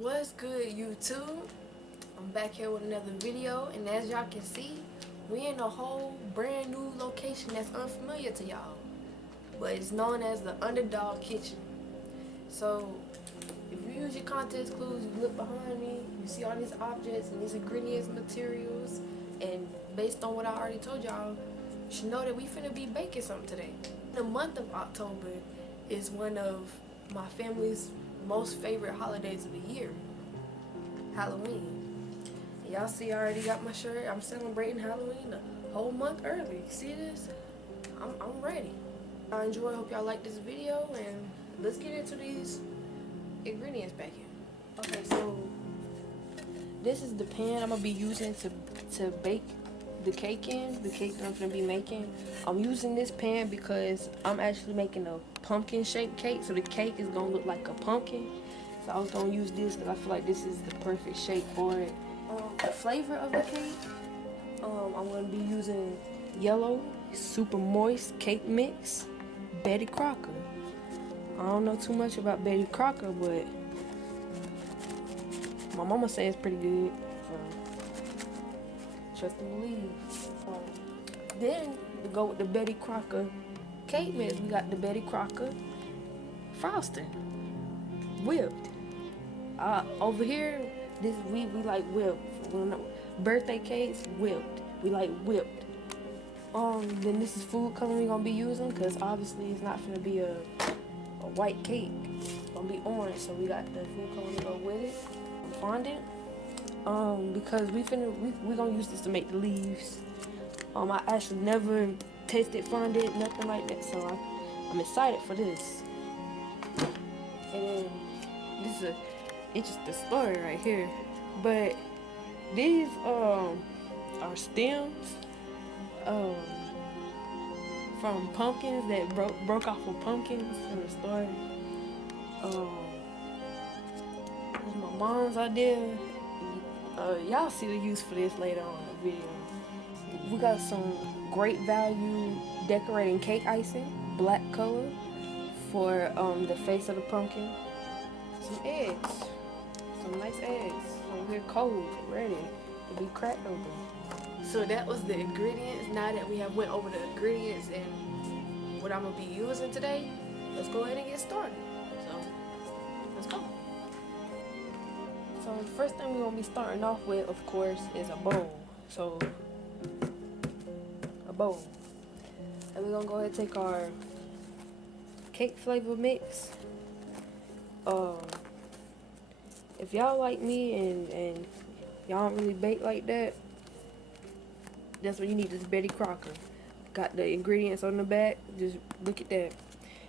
What's good, YouTube? I'm back here with another video, and as y'all can see, we in a whole brand new location that's unfamiliar to y'all, but it's known as the Underdog Kitchen. So if you use your context clues, you look behind me, you see all these objects and these ingredients, materials, and based on what I already told y'all, you should know that we finna be baking something today. The month of October is one of my family's most favorite holidays of the year, Halloween. Y'all see I already got my shirt. I'm celebrating Halloween a whole month early. See this? I'm ready. I enjoy, hope y'all like this video, and let's get into these ingredients back here. Okay, so this is the pan I'm gonna be using to bake the cake in, the cake that I'm gonna be making. I'm using this pan because I'm actually making a pumpkin shaped cake, so the cake is gonna look like a pumpkin. So I was gonna use this because I feel like this is the perfect shape for it. The flavor of the cake, I'm gonna be using yellow, super moist cake mix, Betty Crocker. I don't know too much about Betty Crocker, but my mama says it's pretty good, so trust and believe. Then to go with the Betty Crocker cake mix, we got the Betty Crocker frosting, whipped. Over here, this we like whipped. Birthday cakes whipped. We like whipped. Then this is food coloring we're gonna be using, because obviously it's not gonna be a white cake. It's gonna be orange, so we got the food coloring to go with it. Fondant. Because we gonna use this to make the leaves. I actually never tasted fondant, nothing like that, so I'm excited for this. And then this is a interesting story right here. But these are stems from pumpkins that broke off of pumpkins in the store. It was my mom's idea. Y'all see the use for this later on in the video. We got some great value decorating cake icing, black color, for the face of the pumpkin. Some eggs, some nice eggs. So we're cold, ready to be cracked open. So that was the ingredients. Now that we have went over the ingredients and what I'm gonna be using today, let's go ahead and get started. So let's go. So the first thing we're gonna be starting off with, of course, is a bowl. So a bowl. And we're gonna go ahead and take our cake flavor mix. If y'all like me and y'all don't really bake like that, that's what you need, this Betty Crocker. Got the ingredients on the back, just look at that.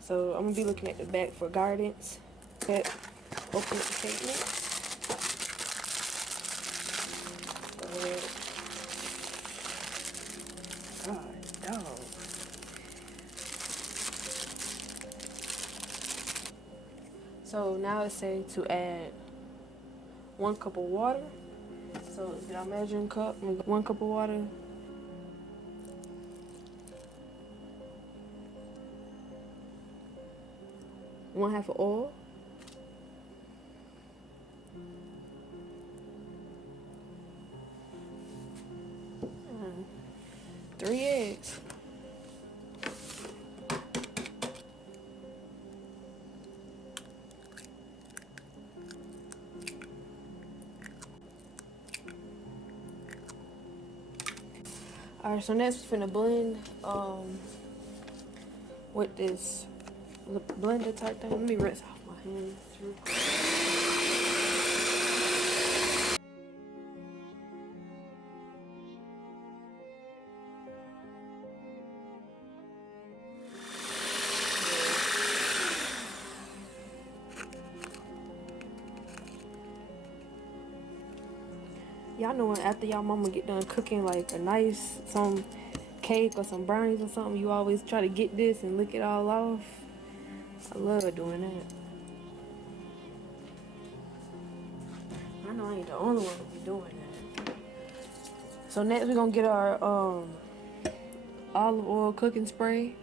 So I'm gonna be looking at the back for guidance. Open the cake mix. God, dog. So now it says to add 1 cup of water. So did I measure cup? 1 cup of water. One half of oil. Three eggs. Alright, so next we're finna blend with this blender type thing. Let me rinse off my hands real quick. Y'all know when after y'all mama get done cooking like a nice some cake or some brownies or something, you always try to get this and lick it all off. I love doing that. I know I ain't the only one who be doing that. So next we're gonna get our olive oil cooking spray.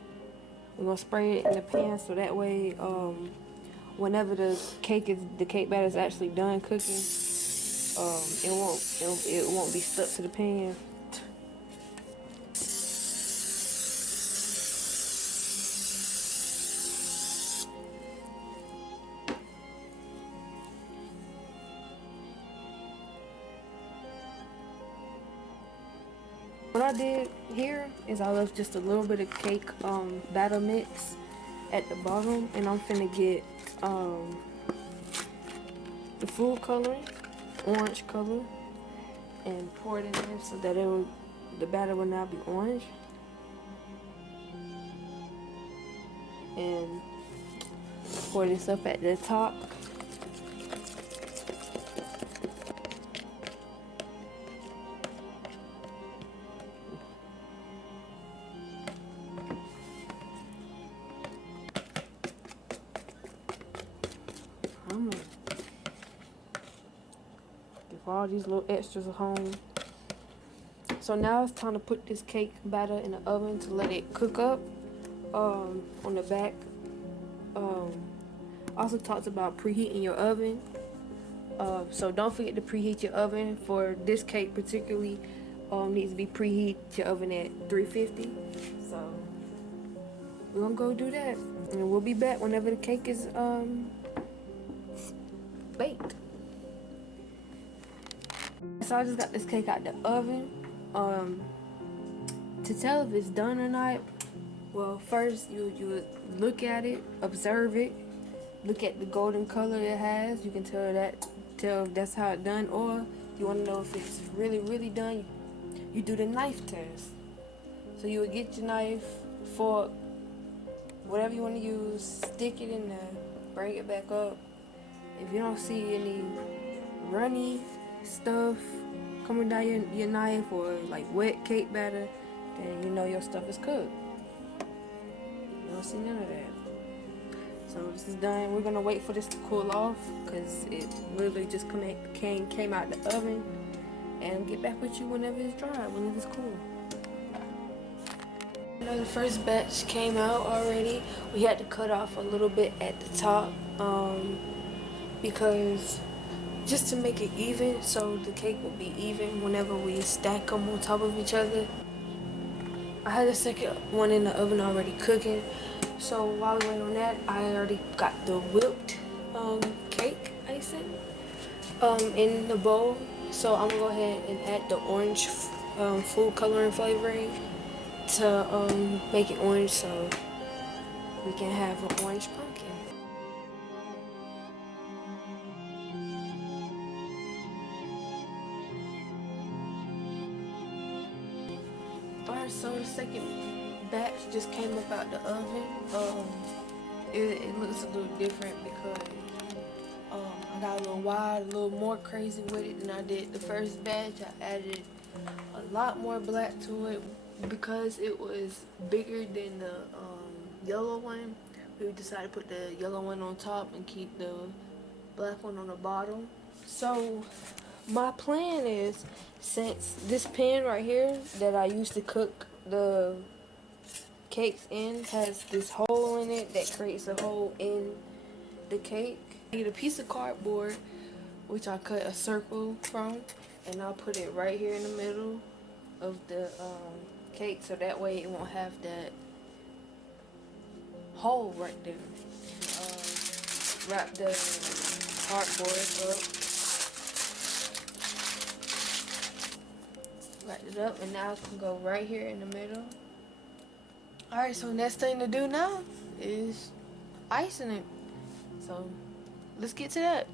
We're gonna spray it in the pan so that way whenever the cake batter is actually done cooking, it won't be stuck to the pan. What I did here is I left just a little bit of cake batter mix at the bottom, and I'm finna get the food coloring, orange color, and pour it in there so that the batter will now be orange. And pour this up at the top. I'm gonna give all these little extras at home. So now it's time to put this cake batter in the oven to let it cook up. On the back, also talks about preheating your oven. So don't forget to preheat your oven. For this cake particularly, needs to be preheat your oven at 350. So we're gonna go do that, and we'll be back whenever the cake is baked. So I just got this cake out the oven. To tell if it's done or not, well, first you look at it, observe it, look at the golden color it has. You can tell if that's how it's done. Or if you want to know if it's really done, you do the knife test. So you would get your knife, fork, whatever you want to use, stick it in there, bring it back up. If you don't see any runny stuff coming down your knife, or like wet cake batter, then you know your stuff is cooked. You don't see none of that. So this is done. We're gonna wait for this to cool off because it literally just came out the oven, and get back with you whenever it's dry, whenever it's cool. You know, the first batch came out already. We had to cut off a little bit at the top because just to make it even, so the cake will be even whenever we stack them on top of each other. I had the second one in the oven already cooking, so while we wait on that, I already got the whipped cake icing in the bowl. So I'm gonna go ahead and add the orange food coloring flavoring to make it orange, so we can have an orange pumpkin. Alright, so the second batch just came up out the oven. It looks a little different because I got a little wild, a little more crazy with it than I did the first batch. I added a lot more black to it because it was bigger than the yellow one. We decided to put the yellow one on top and keep the black one on the bottom. So my plan is, since this pan right here that I used to cook the cakes in has this hole in it that creates a hole in the cake, I get a piece of cardboard, which I cut a circle from, and I'll put it right here in the middle of the cake, so that way it won't have that hole right there. Wrap the cardboard up. Wrap it up, and now it can go right here in the middle. Alright, so next thing to do now is icing it. So let's get to that.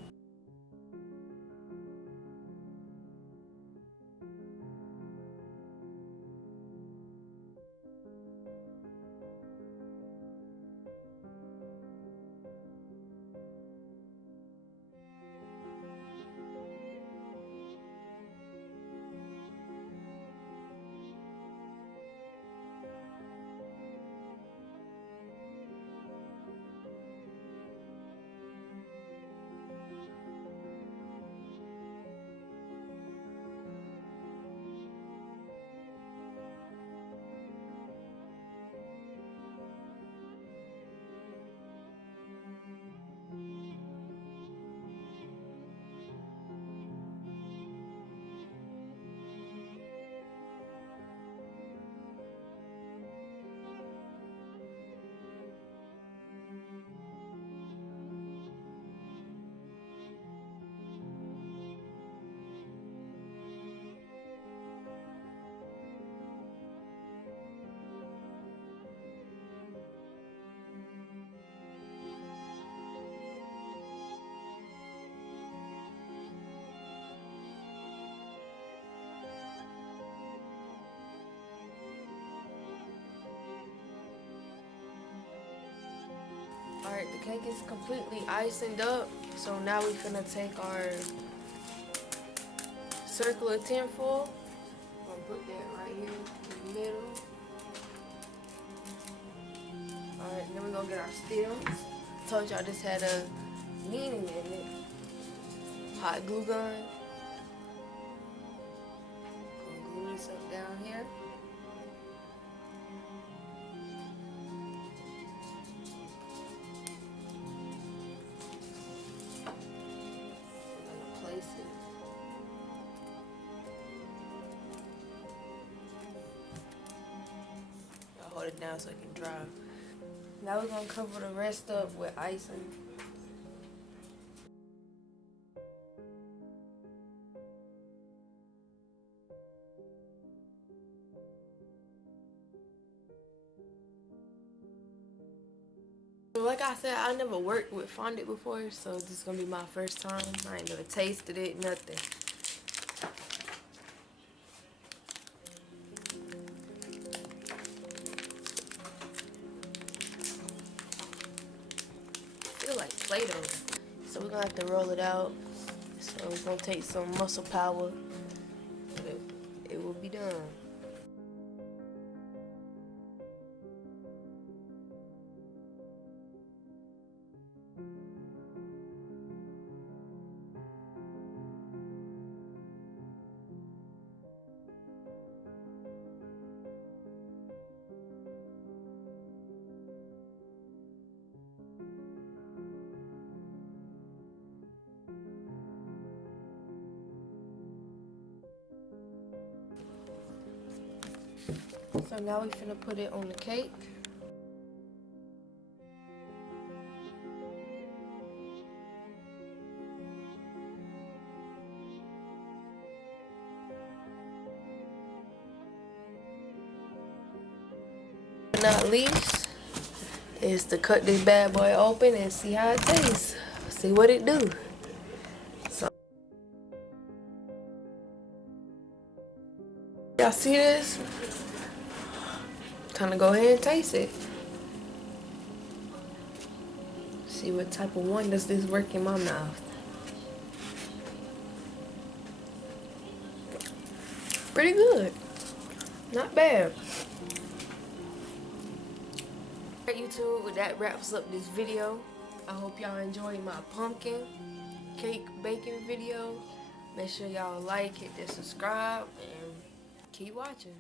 Alright, the cake is completely iced up. So now we're gonna take our circle of tinfoil. I'm gonna put that right here in the middle. Alright, then we're gonna get our stems. Told y'all this had a meaning in it. Hot glue gun. Gonna glue this up down here. We're gonna place it. I'll hold it down so it can dry. Now we're gonna cover the rest up with icing. Like I said, I never worked with fondant before, so this is gonna be my first time. I ain't never tasted it, nothing. Feel like Play-Doh. So we're gonna have to roll it out. So it's gonna take some muscle power, but it will be done. So now we're finna put it on the cake. Not least is to cut this bad boy open and see how it tastes. See what it do. So y'all see this? Time to go ahead and taste it. See what type of wonders this work in my mouth. Pretty good. Not bad. Alright, YouTube, well, that wraps up this video. I hope y'all enjoyed my pumpkin cake baking video. Make sure y'all like, hit that subscribe, and keep watching.